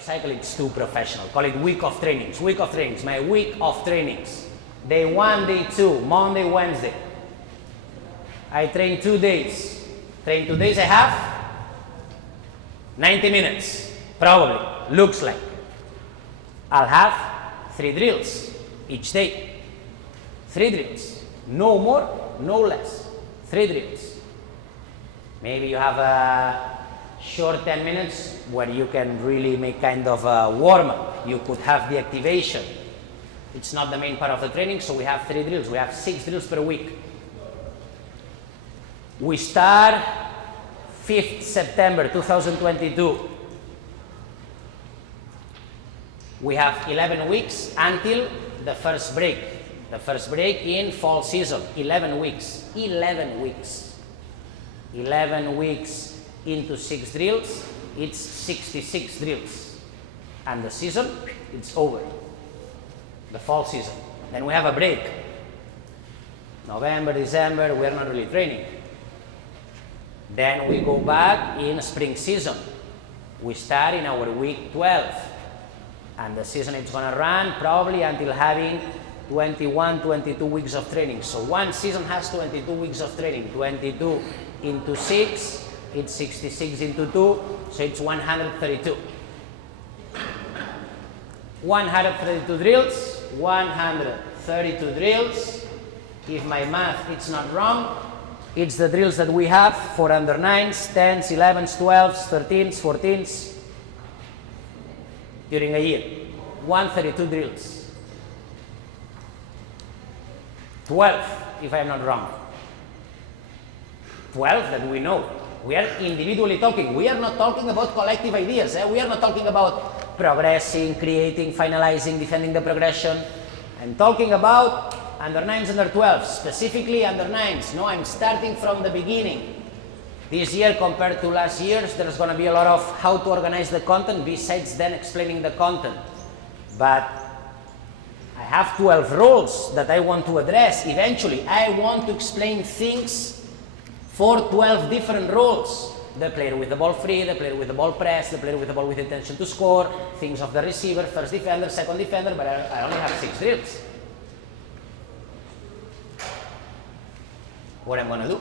Cycle, it's too professional. Call it week of trainings. Week of trainings. My week of trainings. Day 1, day 2, Monday, Wednesday. I train 2 days. Train 2 days, I have 90 minutes. Probably. Looks like. I'll have 3 drills each day. 3 drills. No more, no less. 3 drills. Maybe you have a short 10 minutes where you can really make kind of a warm-up. You could have the activation. It's not the main part of the training, so we have 3 drills. We have 6 drills per week. We start 5th September 2022. We have 11 weeks until the first break. The first break in fall season. 11 weeks. 11 weeks. 11 weeks into 6 drills, it's 66 drills. And the season, it's over. The fall season. Then we have a break. November, December, we're not really training. Then we go back in spring season. We start in our week 12. And the season is going to run probably until having 21, 22 weeks of training. So one season has 22 weeks of training. 22 into 6. It's 66 into 2, so it's 132. 132 drills, 132 drills. If my math is not wrong, it's the drills that we have for under 9s, 10s, 11s, 12s, 13s, 14s during a year. 132 drills. 12, if I'm not wrong. 12 that we know. We are individually talking. We are not talking about collective ideas. We are not talking about progressing, creating, finalizing, defending the progression. I'm talking about under 9s, under 12s, specifically under 9s. No, I'm starting from the beginning. This year compared to last year's, there's going to be a lot of how to organize the content besides then explaining the content. But I have 12 roles that I want to address. Eventually, I want to explain things for 12 different roles. The player with the ball free, the player with the ball press, the player with the ball with intention to score, things of the receiver, first defender, second defender, but I only have 6 drills. What I'm going to do?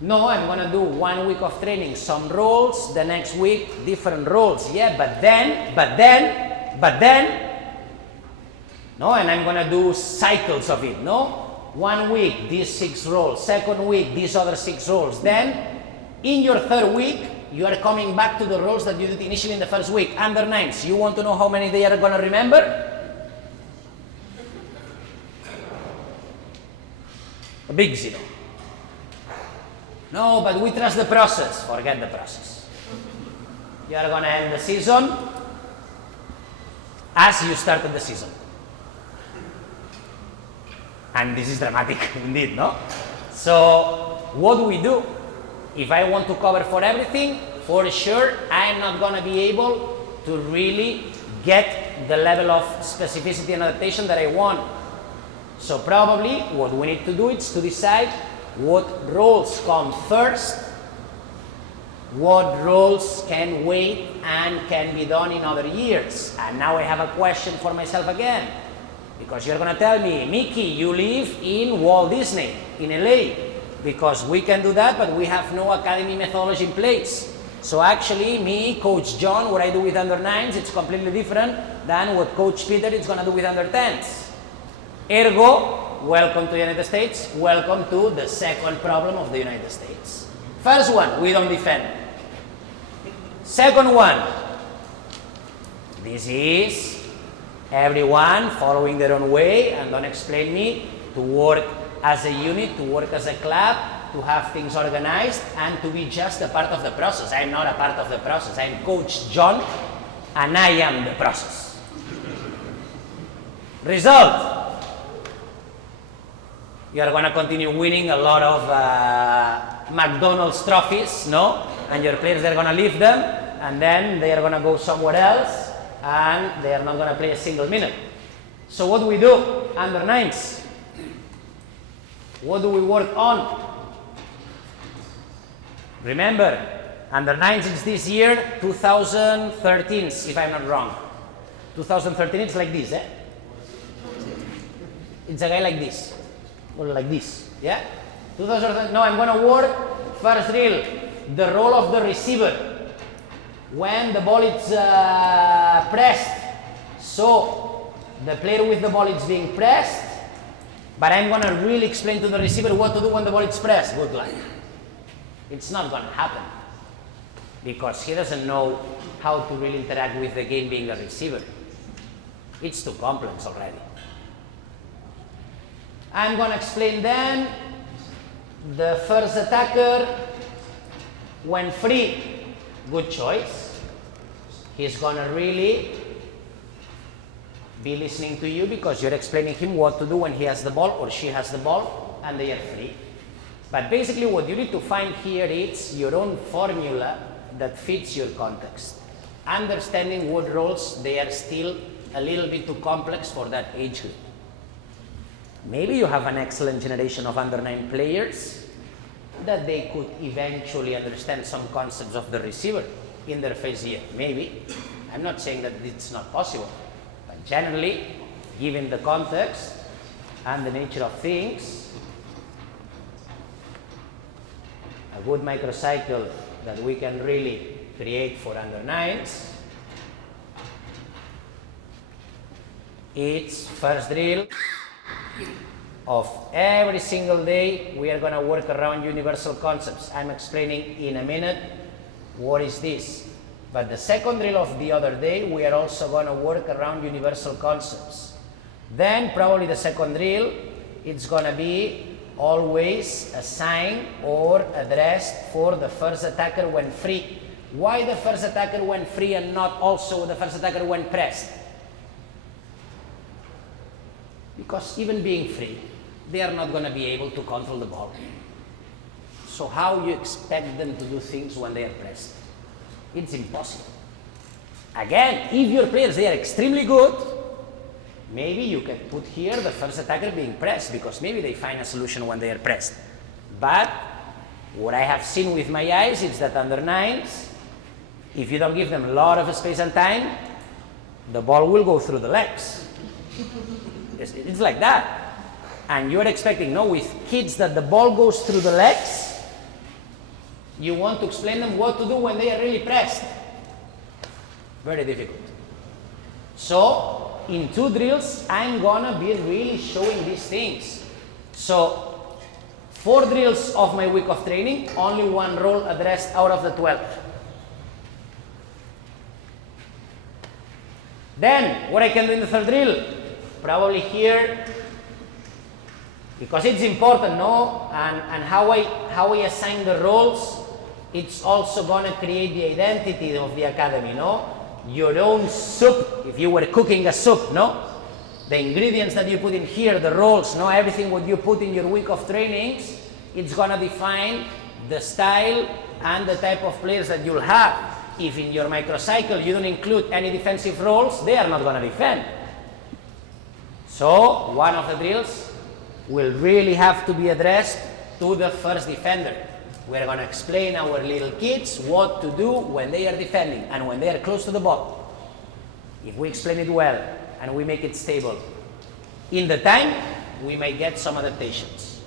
No, I'm going to do 1 week of training, some roles, the next week, different roles. Yeah, but then, no, and I'm going to do cycles of it, no? 1 week, these 6 roles. Second week, these other 6 roles. Then, in your 3rd week, you are coming back to the roles that you did initially in the 1st week. Under 9s, you want to know how many they are going to remember? A big 0. No, but we trust the process. Forget the process. You are going to end the season as you started the season. And this is dramatic indeed, no? So, what do we do? If I want to cover for everything, for sure, I'm not going to be able to really get the level of specificity and adaptation that I want. So probably what we need to do is to decide what roles come first, what roles can wait and can be done in other years. And now I have a question for myself again. Because you're going to tell me, Mickey, you live in Walt Disney, in LA. Because we can do that, but we have no academy methodology in place. So actually, me, Coach John, what I do with under 9s, it's completely different than what Coach Peter is going to do with under 10s. Ergo, welcome to the United States. Welcome to the second problem of the United States. First one, we don't defend. Second one, this is everyone following their own way, and don't explain me to work as a unit, to work as a club, to have things organized, and to be just a part of the process. I'm not a part of the process. I'm Coach John, and I am the process. Result. You are going to continue winning a lot of McDonald's trophies, no? And your players are going to leave them, and then they are going to go somewhere else, and they are not going to play a single minute. So what do we do? Under 9s. What do we work on? Remember, Under 9s it's this year, 2013, if I'm not wrong. 2013, it's like this, eh? It's a guy like this, or like this, yeah? 2013, no, I'm gonna work, first drill, the role of the receiver. When the ball is pressed, so the player with the ball is being pressed, but I'm gonna really explain to the receiver what to do when the ball is pressed. Good luck. It's not gonna happen because he doesn't know how to really interact with the game being a receiver. It's too complex already. I'm gonna explain then the first attacker when free. Good choice. He's gonna really be listening to you because you're explaining him what to do when he has the ball or she has the ball and they are free. But basically what you need to find here is your own formula that fits your context. Understanding what roles, they are still a little bit too complex for that age group. Maybe you have an excellent generation of under 9 players that they could eventually understand some concepts of the receiver in their first year. Maybe. I'm not saying that it's not possible. But generally, given the context and the nature of things, a good microcycle that we can really create for under 9s, it's first drill of every single day. We are going to work around universal concepts. I'm explaining in a minute what is this. But the second drill of the other day, we are also going to work around universal concepts. Then probably the second drill, it's going to be always assigned or addressed for the first attacker when free. Why the first attacker when free and not also the first attacker when pressed? Because even being free, they are not going to be able to control the ball. So how you expect them to do things when they are pressed? It's impossible. Again, if your players, they are extremely good, maybe you can put here the first attacker being pressed because maybe they find a solution when they are pressed. But what I have seen with my eyes is that under 9s, if you don't give them a lot of space and time, the ball will go through the legs. It's like that. And you're expecting, no, with kids that the ball goes through the legs, you want to explain them what to do when they are really pressed. Very difficult. So, in 2 drills, I'm gonna be really showing these things. So, 4 drills of my week of training, only 1 role addressed out of the 12. Then, what I can do in the 3rd drill? Probably here, because it's important, no? And how I assign the roles, it's also gonna create the identity of the academy, no? Your own soup, if you were cooking a soup, no? The ingredients that you put in here, the roles, no? Everything what you put in your week of trainings, it's gonna define the style and the type of players that you'll have. If in your microcycle you don't include any defensive roles, they are not gonna defend. So, one of the drills will really have to be addressed to the first defender. We're going to explain our little kids what to do when they are defending and when they are close to the ball. If we explain it well and we make it stable, in the time, we may get some adaptations.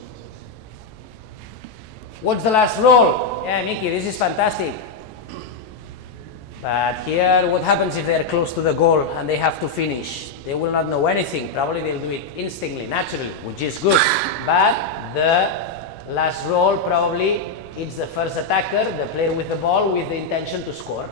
What's the last role? Yeah, Mickey, this is fantastic. But here, what happens if they are close to the goal and they have to finish? They will not know anything. Probably they'll do it instantly, naturally, which is good. But the last role probably it's the first attacker, the player with the ball with the intention to score.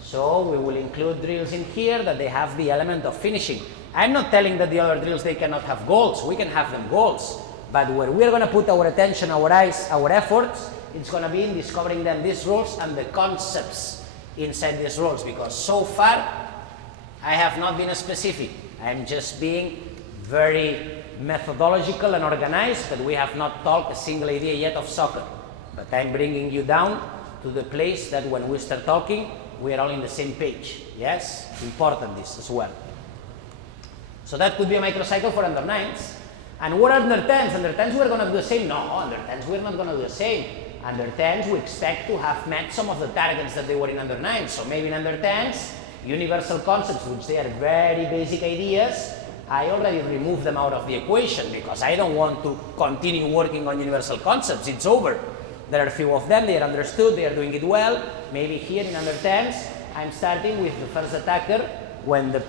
So we will include drills in here that they have the element of finishing. I'm not telling that the other drills they cannot have goals. We can have them goals. But where we're going to put our attention, our eyes, our efforts, it's going to be in discovering them these roles and the concepts inside these roles, because so far I have not been specific. I'm just being very methodological and organized, but we have not talked a single idea yet of soccer. But I'm bringing you down to the place that when we start talking, we are all in the same page. Yes? Important this as well. So that could be a microcycle for under 9s. And what are under 10s? Under 10s we're going to do the same? No, under 10s we're not going to do the same. Under 10s, we expect to have met some of the targets that they were in under 9s. So maybe in under 10s, universal concepts, which they are very basic ideas, I already removed them out of the equation because I don't want to continue working on universal concepts. It's over. There are a few of them, they are understood, they are doing it well. Maybe here in under 10s, I'm starting with the first attacker when the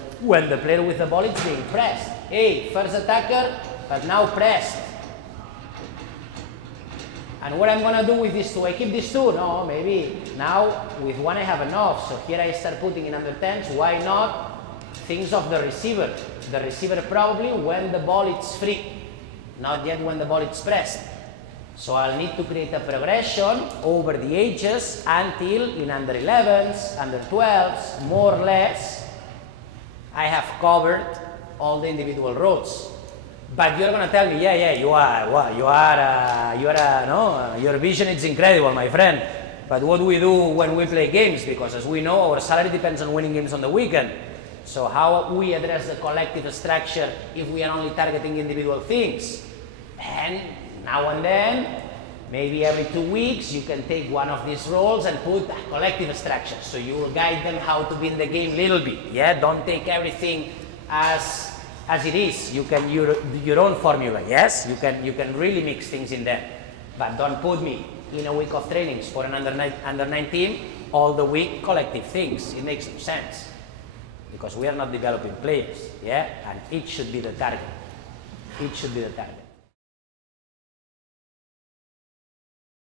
player with the ball is being pressed. Hey, first attacker, but now pressed. And what I'm gonna do with these two, I keep these two? No, maybe now with one I have enough. So here I start putting in under 10s. Why not things of the receiver? The receiver probably when the ball is free, not yet when the ball is pressed. So I'll need to create a progression over the ages until in under 11s, under 12s, more or less, I have covered all the individual roles. But you're gonna tell me, yeah, your vision is incredible, my friend. But what do we do when we play games? Because as we know, our salary depends on winning games on the weekend. So how we address the collective structure if we are only targeting individual things? And now and then, maybe every 2 weeks, you can take one of these roles and put a collective structure. So you will guide them how to be in the game a little bit. Yeah, don't take everything as it is. You can your own formula. Yes, you can really mix things in there, but don't put me in a week of trainings for an under 19 all the week collective things. It makes no sense because we are not developing players. Yeah, and it should be the target. It should be the target.